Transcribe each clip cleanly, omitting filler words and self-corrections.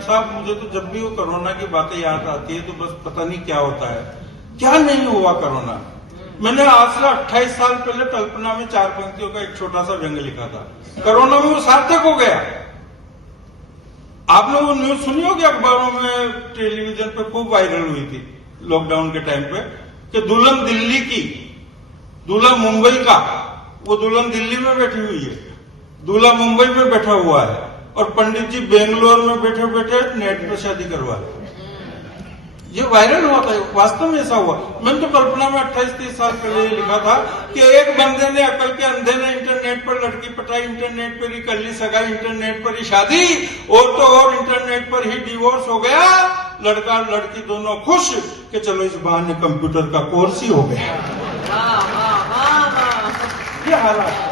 साहब मुझे तो जब भी वो कोरोना की बातें याद आती है तो बस पता नहीं क्या होता है, क्या नहीं हुआ कोरोना। मैंने आज से 28 साल पहले कल्पना में 4 पंक्तियों का एक छोटा सा व्यंग लिखा था, कोरोना में वो सार्थक हो गया। आपने वो न्यूज सुनी होगी अखबारों में, टेलीविजन पे खूब वायरल हुई थी लॉकडाउन के टाइम पे कि दुल्हन दिल्ली की, दूल्हा मुंबई का, वो दुल्हन दिल्ली में बैठी हुई है, दूल्हा मुंबई में बैठा हुआ है और पंडित जी बेंगलोर में बैठे बैठे नेट पे शादी करवा रहे। ये वायरल हुआ था, वास्तव में ऐसा हुआ। मैंने तो कल्पना में 28-30 साल पहले लिखा था कि एक बंदे ने, अकल के अंधे ने इंटरनेट पर लड़की पटाई, इंटरनेट पर ही कर ली सगाई, इंटरनेट पर ही शादी, और तो और इंटरनेट पर ही डिवोर्स हो गया। लड़का लड़की दोनों खुश कि चलो इस बहाने कंप्यूटर का कोर्स ही हो गया। ये हालात।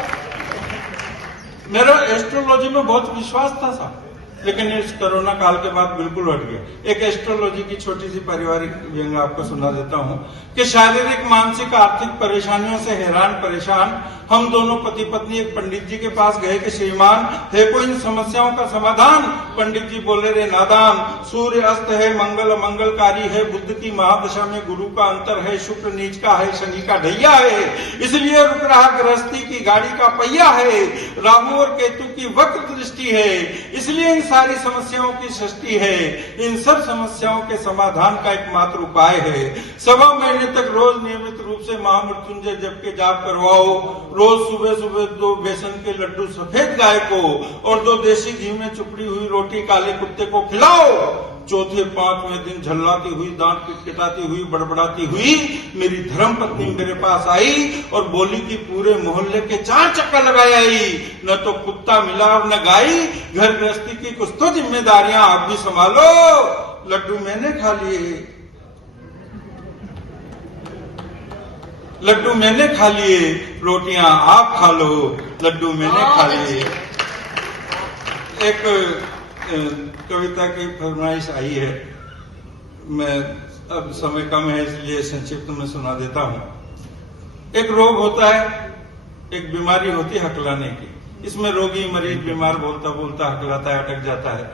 मेरा एस्ट्रोलॉजी में बहुत विश्वास था साहब, लेकिन इस कोरोना काल के बाद बिल्कुल हट गया। एक एस्ट्रोलॉजी की छोटी सी पारिवारिक व्यंग आपको सुना देता हूं कि शारीरिक मानसिक आर्थिक परेशानियों से हैरान परेशान हम दोनों पति पत्नी एक पंडित जी के पास गए कि श्रीमान है कोई इन समस्याओं का समाधान। पंडित जी बोले, रे नादान, सूर्य अस्त है, मंगल अमंगलकारी है, बुध की महादशा में गुरु का अंतर है, शुक्र नीच का है, शनि का ढैया है, इसलिए रुक रहा गृहस्थी की गाड़ी का पहिया है, राहु और केतु की वक्र दृष्टि है, इसलिए इन सारी समस्याओं की सृष्टि है। इन सब समस्याओं के समाधान का एकमात्र उपाय है, 1.25 महीने तक रोज नियमित रूप से महामृत्युंजय जप के जाप करवाओ। रोज सुबह सुबह 2 बेसन के लड्डू सफेद गाय को और 2 देसी घी में चुपड़ी हुई रोटी काले कुत्ते को खिलाओ। चौथे 5वें दिन झल्लाती हुई, दांत किटकिटाती हुई, बड़बड़ाती हुई मेरी धर्म पत्नी मेरे पास आई और बोली कि पूरे मोहल्ले के 4 चक्कर लगाए आई, न तो कुत्ता मिला और न गाई, घर गृहस्थी की कुछ तो जिम्मेदारियां आप भी संभालो। लड्डू मैंने खा लिए, लड्डू मैंने खा लिए, रोटियां आप खा लो, लड्डू मैंने खा लिए। एक कविता की फरमाइश आई है, मैं अब समय कम है इसलिए संक्षिप्त में सुना देता हूं। एक रोग होता है, एक बीमारी होती है हकलाने की। इसमें रोगी मरीज बीमार बोलता बोलता हकलाता है, अटक जाता है।